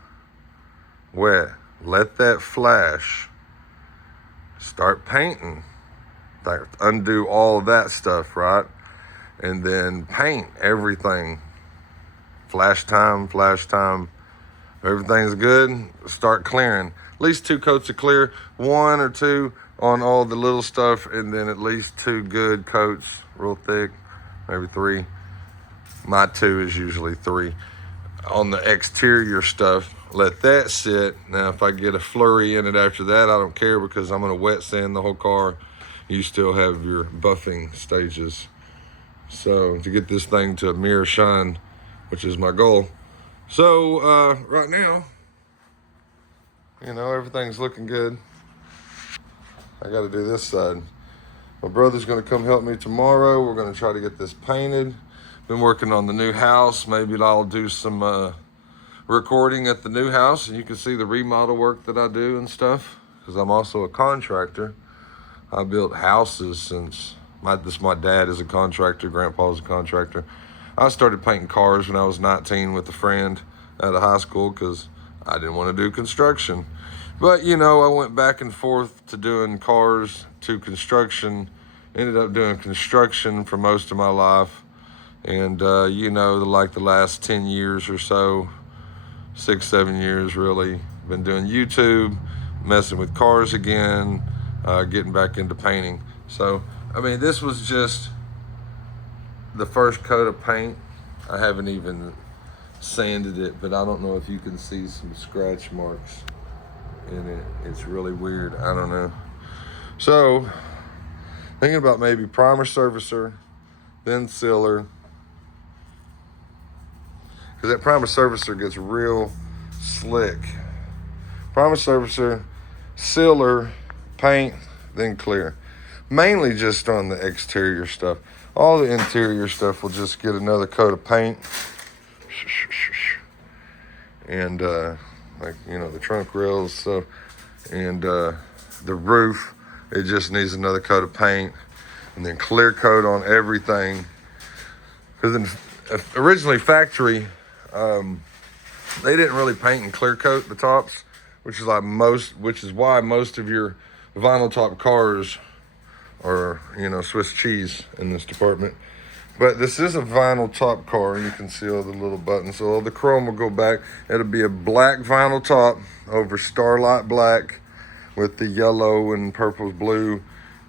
wet, let that flash. Start painting, undo all of that stuff, right? And then paint everything. Flash time. Everything's good, start clearing. At least 2 coats of clear, 1 or 2 on all the little stuff, and then at least 2 good coats, real thick, maybe 3. My 2 is usually 3. On the exterior stuff, let that sit. Now, if I get a flurry in it after that, I don't care, because I'm gonna wet sand the whole car. You still have your buffing stages. So to get this thing to a mirror shine, which is my goal. So right now, you know, everything's looking good. I got to do this side. My brother's going to come help me tomorrow. We're going to try to get this painted. Been working on the new house. Maybe I'll do some recording at the new house, and you can see the remodel work that I do and stuff, because I'm also a contractor. I built houses since my dad is a contractor. Grandpa's a contractor. I started painting cars when I was 19 with a friend out of high school, because I didn't want to do construction. But, you know, I went back and forth to doing cars to construction. Ended up doing construction for most of my life. And, you know, like the last 10 years or so, 6, 7 years really, been doing YouTube, messing with cars again, getting back into painting. So, I mean, this was just the first coat of paint. I haven't even sanded it, but I don't know if you can see some scratch marks in it. It's really weird. I don't know. So thinking about maybe primer surfacer, then sealer, because that primer surfacer gets real slick. Primer surfacer, sealer, paint, then clear. Mainly just on the exterior stuff. All the interior stuff will just get another coat of paint. And like, you know, the trunk rails, so, and the roof, it just needs another coat of paint, and then clear coat on everything. Because originally factory, they didn't really paint and clear coat the tops, which is why most of your vinyl top cars are, you know, Swiss cheese in this department. But this is a vinyl top car. You can see all the little buttons. So all the chrome will go back. It'll be a black vinyl top over Starlight black with the yellow and purple, blue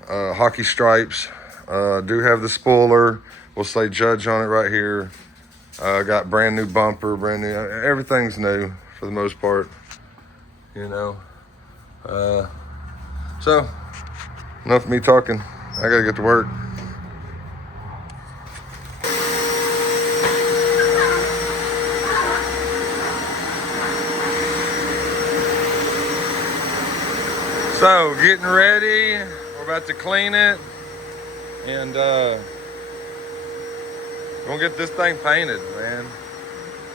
hockey stripes. Do have the spoiler. We'll say Judge on it right here. Got brand new bumper, brand new. Everything's new for the most part. You know. So enough of me talking. I gotta get to work. So, getting ready. We're about to clean it. And we're gonna get this thing painted, man.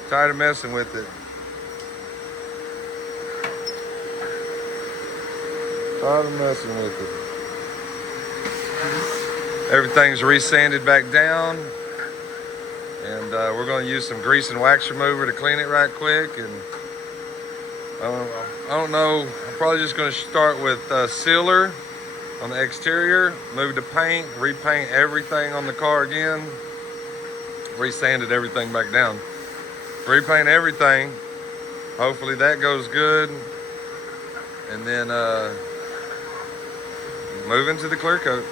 Tired of messing with it. Tired of messing with it. Everything's resanded back down. And we're gonna use some grease and wax remover to clean it right quick. And I don't know, I'm probably just gonna start with sealer on the exterior, move to paint, repaint everything on the car again, resanded everything back down. Repaint everything, hopefully that goes good. And then move into the clear coat.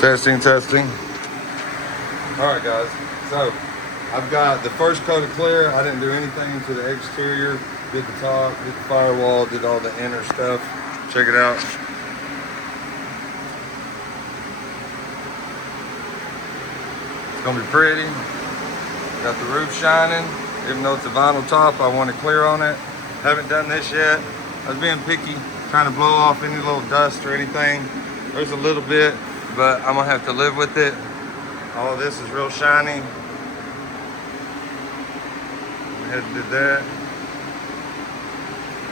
Testing, testing. All right, guys. So I've got the first coat of clear. I didn't do anything to the exterior. Did the top, did the firewall, did all the inner stuff. Check it out. It's gonna be pretty. Got the roof shining. Even though it's a vinyl top, I want to clear on it. Haven't done this yet. I was being picky, trying to blow off any little dust or anything. There's a little bit, but I'm gonna have to live with it. All of this is real shiny. Went ahead and did that.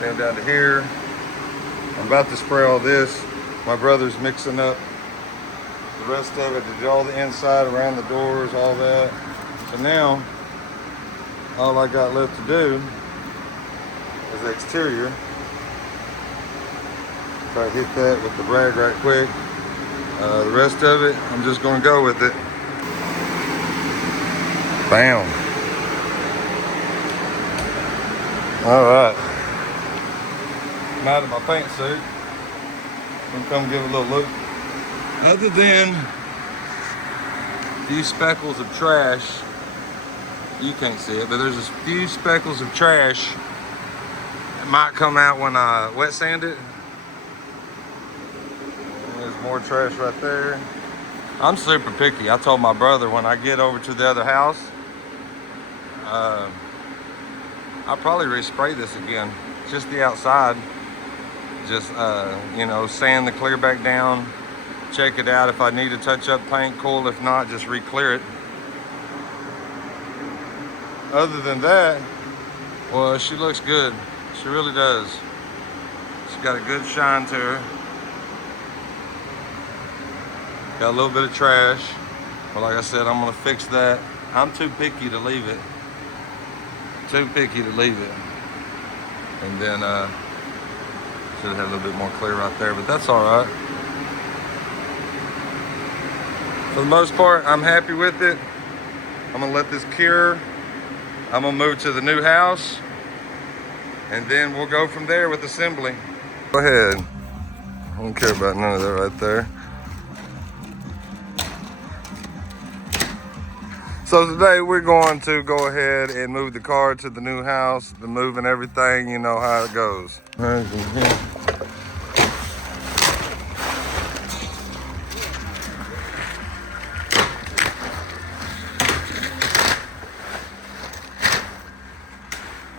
Came down to here. I'm about to spray all this. My brother's mixing up the rest of it. Did all the inside, around the doors, all that. So now, all I got left to do is the exterior. Try to hit that with the rag right quick. The rest of it, I'm just gonna go with it. Bam. All right. I'm out of my paint suit. I'm gonna come give a little look. Other than these speckles of trash, you can't see it, but there's a few speckles of trash that might come out when I wet sand it. There's more trash right there. I'm super picky. I told my brother when I get over to the other house, I'll probably respray this again. Just the outside. Just, you know, sand the clear back down. Check it out. If I need to touch up paint, cool. If not, just re-clear it. Other than that, well, she looks good. She really does. She's got a good shine to her. Got a little bit of trash. But like I said, I'm gonna fix that. I'm too picky to leave it. Too picky to leave it. And then, should have had a little bit more clear right there, but that's all right. For the most part, I'm happy with it. I'm gonna let this cure. I'm gonna move to the new house, and then we'll go from there with assembly. Go ahead. I don't care about none of that right there. So today we're going to go ahead and move the car to the new house, the move and everything, you know how it goes.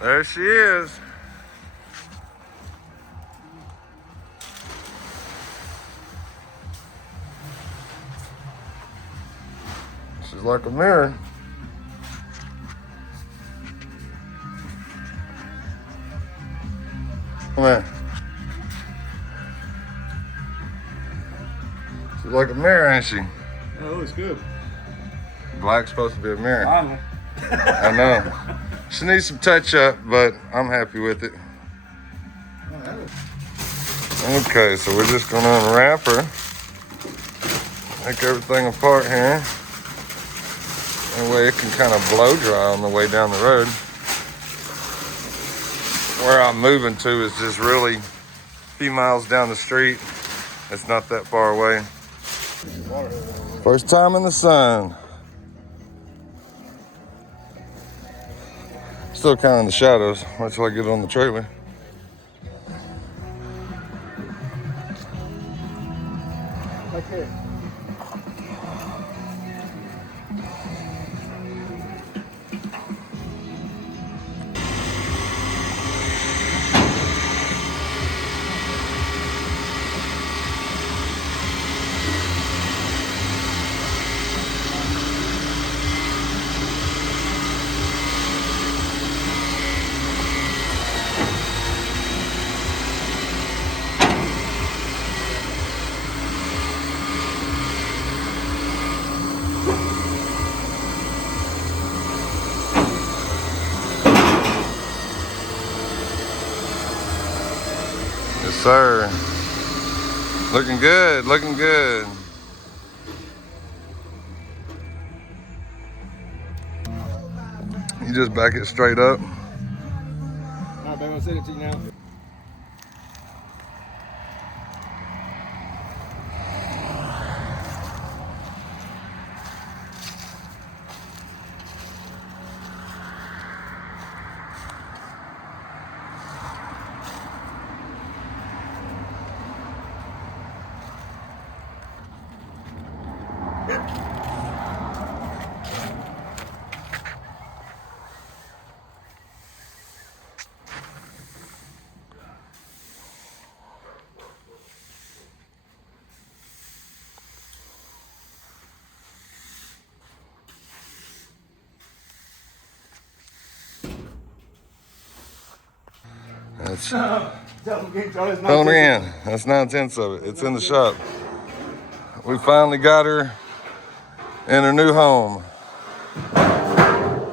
There she is. She's like a mirror. Come here. She's like a mirror, ain't she? Oh, it looks good. Black's supposed to be a mirror. Finally. I know. She needs some touch up, but I'm happy with it. Okay, so we're just gonna unwrap her. Take everything apart here. That way it can kind of blow dry on the way down the road. Where I'm moving to is just really a few miles down the street. It's not that far away. First time in the sun. Still kind of in the shadows. Wait till I get on the trailer. Okay. Yes, sir. Looking good, looking good. You just back it straight up. All right, babe, I'll send it to you now. That's, Tell them again, Charlie, it's not tell me taken. in. That's 9/10 of it. It's in the shop. We finally got her in her new home.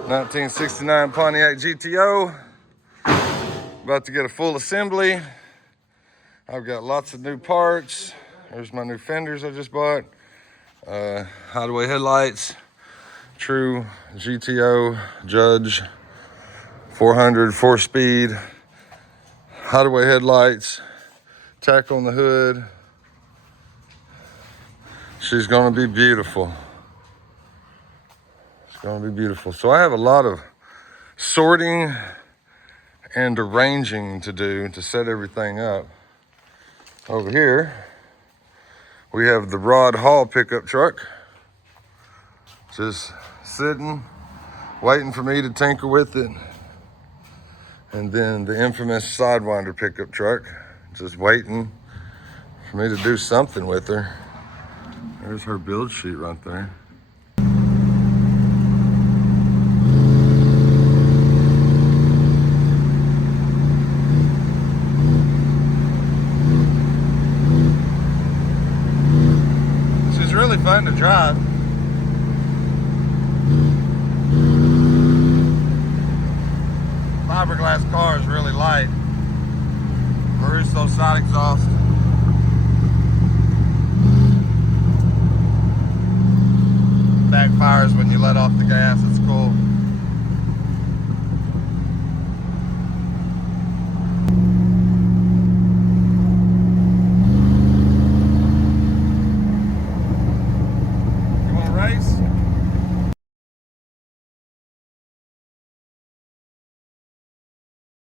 1969 Pontiac GTO. About to get a full assembly. I've got lots of new parts. There's my new fenders I just bought. Hideaway headlights. True GTO Judge 400 4-speed. Hideaway headlights. Tack on the hood. She's gonna be beautiful. It's gonna be beautiful. So I have a lot of sorting and arranging to do to set everything up. Over here, we have the Rod Hall pickup truck. Just sitting, waiting for me to tinker with it. And then the infamous Sidewinder pickup truck, just waiting for me to do something with her. There's her build sheet right there. She's really fun to drive. Fiberglass car is really light. Marusso side exhaust. Backfires when you let off the gas, it's cool.